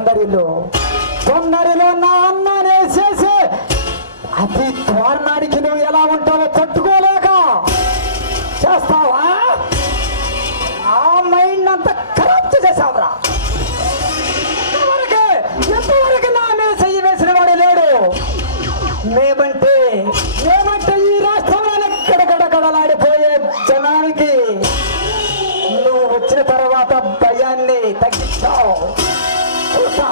కొందరిలో నా అన్ననే చేసి అతి దారుణానికి నువ్వు ఎలా ఉంటావో తట్టుకోలేక చేస్తావా? నా మైండ్ అంతా కరప్ట్ చేసావురా. ఎంతవరకు నా మీద చెయ్యి వేసిన వాడు లేడు. మేమంటే ఈ రాష్ట్రంలో గడగడగడలాడిపోయే జనానికి నువ్వు వచ్చిన తర్వాత భయాన్ని తగ్గించావు. చూస్తా